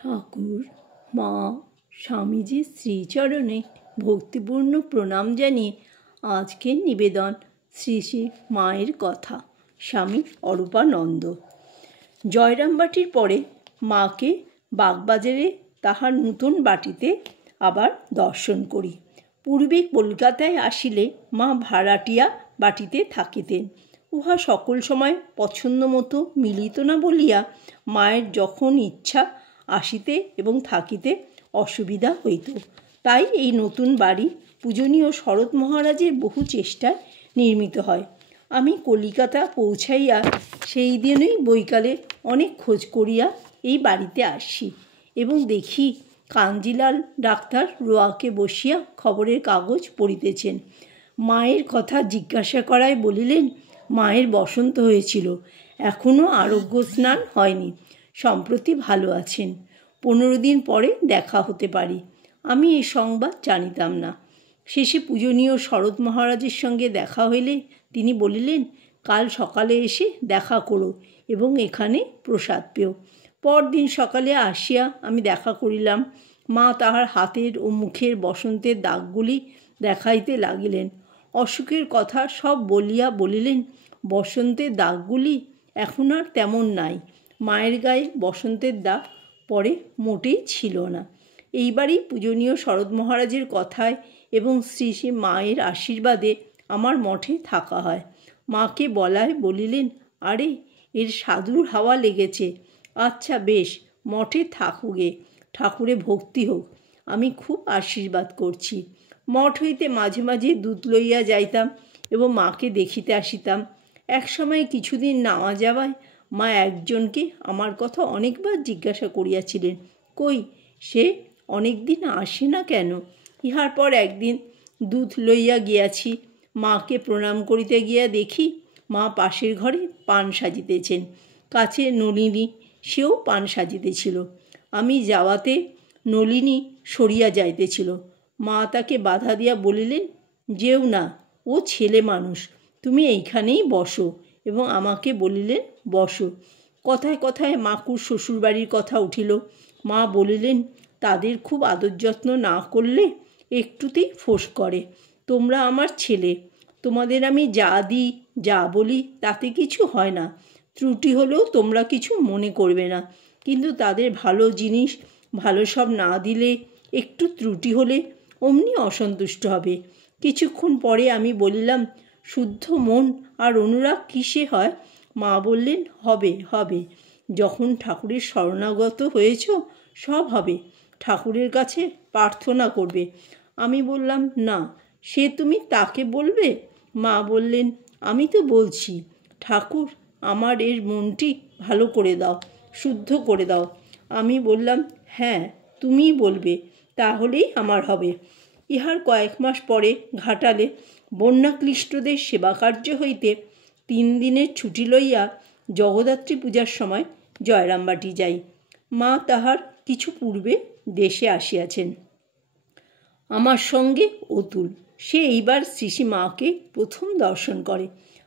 ঠাকুর, মা, স্বামীজির শ্রীচরণে ভক্তিপূর্ণ প্রণাম জানিয়ে আজকের নিবেদন শ্রী শ্রী মায়ের কথা। স্বামী অরূপানন্দ। জয়রামবাটির পরে মাকে বাগবাজারে তাহার নূতন বাটিতে আবার দর্শন করি। পূর্বে কলকাতায় আসিলে মা ভাড়াটিয়া বাটিতে থাকিতেন। উহা সকল সময় পছন্দ মতো মিলিত না বলিয়া মায়ের যখন ইচ্ছা আসিতে এবং থাকিতে অসুবিধা হইত। তাই এই নতুন বাড়ি পূজনীয় শরৎ মহারাজের বহু চেষ্টায় নির্মিত হয়। আমি কলিকাতা পৌঁছাইয়া সেই দিনই বৈকালে অনেক খোঁজ করিয়া এই বাড়িতে আসি এবং দেখি কাঞ্জিলাল ডাক্তার রোয়াকে বসিয়া খবরের কাগজ পড়িতেছেন। মায়ের কথা জিজ্ঞাসা করায় বলিলেন, মায়ের বসন্ত হয়েছিল, এখনও আরোগ্য স্নান হয়নি, সম্প্রতি ভালো আছেন, 15 দিন পরে দেখা হতে পারি। আমি এই সংবাদ জানিতাম না। শেষে পূজনীয় শরৎ মহারাজের সঙ্গে দেখা হইলে তিনি বলিলেন, কাল সকালে এসে দেখা করো এবং এখানে প্রসাদ পেও। পরদিন সকালে আসিয়া আমি দেখা করিলাম। মা তাহার হাতের ও মুখের বসন্তের দাগগুলি দেখাইতে লাগিলেন। অসুখের কথা সব বলিয়া বলিলেন, বসন্তের দাগগুলি এখন আর তেমন নাই। মায়ের গায়ে বসন্তের দাগ পরে মোটেই ছিল না। এইবারই পূজনীয় শরৎ মহারাজের কথায় এবং শ্রী শ্রী মায়ের আশীর্বাদে আমার মঠে থাকা হয়। মাকে বলায় বলিলেন, আরে এর সাধুর হাওয়া লেগেছে, আচ্ছা বেশ, মঠে থাকুগে, ঠাকুরে ভক্তি হোক, আমি খুব আশীর্বাদ করছি। মঠ হইতে মাঝে মাঝে দুধ লইয়া যাইতাম এবং মাকে দেখিতে আসিতাম। একসময় কিছুদিন নাওয়া যাওয়ায় মা একজনকে আমার কথা অনেকবার জিজ্ঞাসা করিয়াছিলেন, কই সে অনেক দিন আসে না কেন। ইহার পর একদিন দুধ লইয়া গিয়াছি। মাকে প্রণাম করিতে গিয়া দেখি মা পাশের ঘরে পান সাজিতেছেন। কাছে নলিনী, সেও পান সাজিতেছিল। আমি যাওয়াতে নলিনী সরিয়া যাইতেছিল। মা তাকে বাধা দিয়া বলিলেন, যেও না, ও ছেলে মানুষ, তুমি এইখানেই বসো, এবং আমাকে বলিলেন, বসো। কথায় কথায় মাকুর শ্বশুরবাড়ির কথা উঠিল। মা বলিলেন, তাদের খুব আদর যত্ন না করলে একটুতেই ফোঁস করে। তোমরা আমার ছেলে, তোমাদের আমি যা দিই যা বলি তাতে কিছু হয় না, ত্রুটি হলেও তোমরা কিছু মনে করবে না। কিন্তু তাদের ভালো জিনিস ভালো সব না দিলে, একটু ত্রুটি হলে অমনি অসন্তুষ্ট হবে। কিছুক্ষণ পরে আমি বলিলাম, শুদ্ধ মন আর অনুরাগ কিসে হয়? মা বললেন, হবে হবে, যখন ঠাকুরের শরণাগত হয়েছ সব হবে, ঠাকুরের কাছে প্রার্থনা করবে। আমি বললাম, না, সে তুমি তাকে বলবে? মা বললেন, আমি তো বলছি, ঠাকুর আমার এর মনটি ভালো করে দাও, শুদ্ধ করে দাও। আমি বললাম, হ্যাঁ তুমিই বলবে, তাহলেই আমার হবে। ইহার কয়েক মাস পরে ঘাটালে বন্যাক্লিষ্টদের সেবাকার্য হইতে 3 দিনের ছুটি লইয়া জগদ্ধাত্রী পূজার সময় জয়রামবাটি যাই। মা তাহার কিছু পূর্বে দেশে আসিয়াছেন। আমার সঙ্গে অতুল, সে এইবার শ্রী শ্রী মাকে প্রথম দর্শন করে।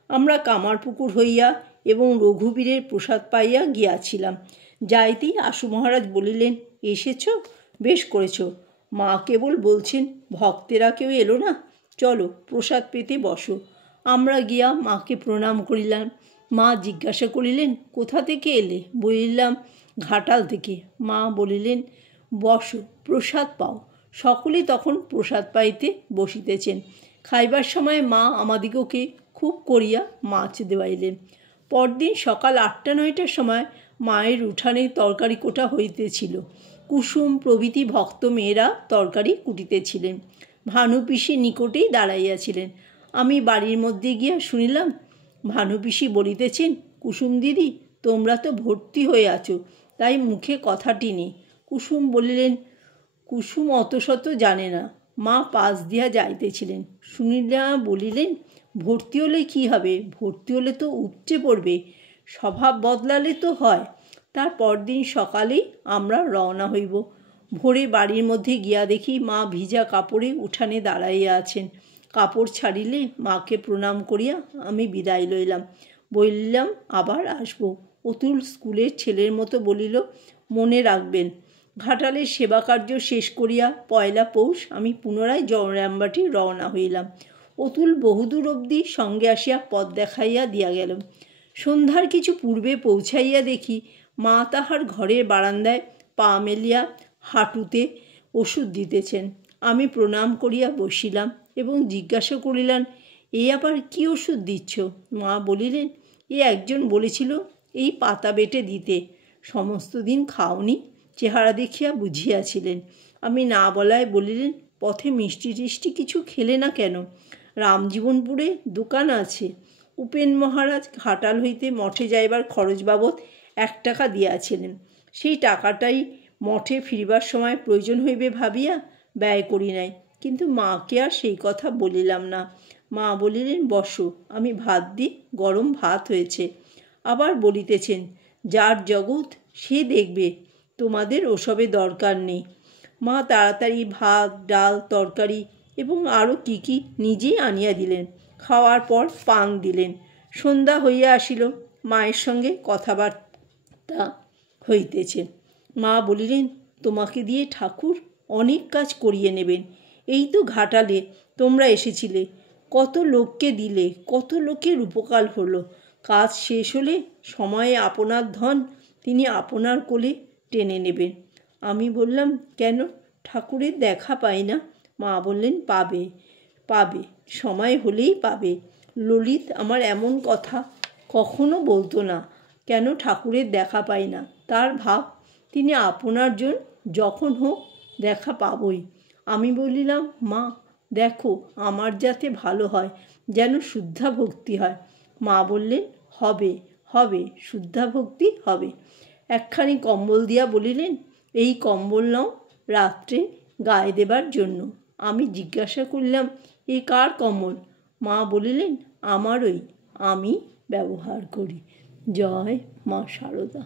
আমরা কামারপুকুর হইয়া এবং রঘুবীরের প্রসাদ পাইয়া গিয়াছিলাম। যাইতেই আশু মহারাজ বলিলেন, এসেছ, বেশ করেছ। মা কেবল বলছেন, ভক্তেরা কেউ এলো না, চলো প্রসাদ পেতে বসো। আমরা গিয়া মাকে প্রণাম করিলাম। মা জিজ্ঞাসা করিলেন, কোথা থেকে এলে? বলিলাম, ঘাটাল থেকে। মা বলিলেন, বসো, প্রসাদ পাও। সকলে তখন প্রসাদ পাইতে বসিতেছেন। খাইবার সময় মা আমাদিগকে খুব করিয়া মাছ দেওয়াইলেন। পরদিন সকাল 8টা-9টার সময় মায়ের উঠানে তরকারি কোটা হইতেছিল। কুসুম প্রভৃতি ভক্ত মেয়েরা তরকারি কুটিতেছিলেন। ভানু পিসি নিকটেই দাঁড়াইয়াছিলেন। আমি বাড়ির মধ্যে গিয়া শুনিলাম ভানু পিসি বলিতেছেন, কুসুম দিদি, তোমরা তো ভর্তি হয়ে আছো, তাই মুখে কথাটি নেই। কুসুম বলিলেন, কুসুম অত শত জানে না। মা পাশ দিয়া যাইতেছিলেন, শুনিলা বলিলেন, ভর্তি হলে কি হবে, ভর্তি হলে তো উপচে পড়বে, স্বভাব বদলালে তো হয়। তার পরদিন সকালেই আমরা রওনা হইব। ভোরে বাড়ির মধ্যে গিয়া দেখি মা ভিজা কাপড়ে উঠানে দাঁড়াইয়া আছেন। কাপড় ছাড়িলে মাকে প্রণাম করিয়া আমি বিদায় লইলাম। বললাম, আবার আসব। অতুল স্কুলের ছেলের মতো বলিল, মনে রাখবেন, ঘাটালের সেবাকার্য শেষ করিয়া পয়লা পৌষ আমি পুনরায় জয়রামবাটি রওনা হইলাম। অতুল বহুদূর অবধি সঙ্গে আসিয়া পথ দেখাইয়া দিয়া গেল। সন্ধ্যার কিছু পূর্বে পৌঁছাইয়া দেখি মা তাহার ঘরের বারান্দায় পা মেলিয়া হাঁটুতে ওষুধ দিতেছেন। আমি প্রণাম করিয়া বসিলাম এবং জিজ্ঞাসা করিলাম, এই আবার কি ওষুধ দিচ্ছ? মা বলিলেন, একজন বলেছিল এই পাতা বেটে দিতে, সমস্ত দিন খাওনি। চেহারা দেখিয়া বুঝিয়াছিলেন। আমি না বলায় বলিলেন, পথে মিষ্টি টিষ্টি কিছু খেলে না কেন? রামজীবনপুরে দোকান আছে। উপেন মহারাজ ঘাটাল হইতে মঠে যাইবার খরচ বাবদ 1 টাকা দিয়াছিলেন। সেই টাকাটাই মঠে ফিরিবার সময় প্রয়োজন হইবে ভাবিয়া ব্যয় করি নাই। কিন্তু মাকে আর সেই কথা বলিলাম না। মা বলিলেন, বসো, আমি ভাত দিই, গরম ভাত হয়েছে। আবার বলিতেছেন, যার জগৎ সে দেখবে, তোমাদের ওসবে দরকার নেই। মা তাড়াতাড়ি ভাত, ডাল, তরকারি এবং আরও কি কি নিজেই আনিয়া দিলেন। খাওয়ার পর পান দিলেন। সন্ধ্যা হইয়া আসিল। মায়ের সঙ্গে কথাবার্তা হইতেছে। মা বলিলেন, তোমাকে দিয়ে ঠাকুর অনেক কাজ করিয়ে নেবেন। এই তো ঘাটালে তোমরা এসেছিলে, কত লোককে দিলে, কত লোকের উপকার হলো। কাজ শেষ হলে সময়ে আপনার ধন তিনি আপনার কোলে টেনে নেবেন। আমি বললাম, কেন? ঠাকুরের দেখা পাই না। মা বললেন, পাবে পাবে, সময় হলেই পাবে। ললিত আমার এমন কথা কখনো বলতো না। কেন ঠাকুরের দেখা পাই না? তার ভাব, তিনি আপনার জন্য যখন হোক দেখা পাবই। আমি বলিলাম, মা দেখো আমার যাতে ভালো হয়, যেন শুদ্ধা ভক্তি হয়। মা বললেন, হবে হবে, শুদ্ধা ভক্তি হবে। একখানি কম্বল দিয়া বলিলেন, এই কম্বল নাও রাত্রে গায়ে দেবার জন্য। আমি জিজ্ঞাসা করলাম, এ কার কম্বল? মা বলিলেন, আমারই, আমি ব্যবহার করি। জয় মা শারদা।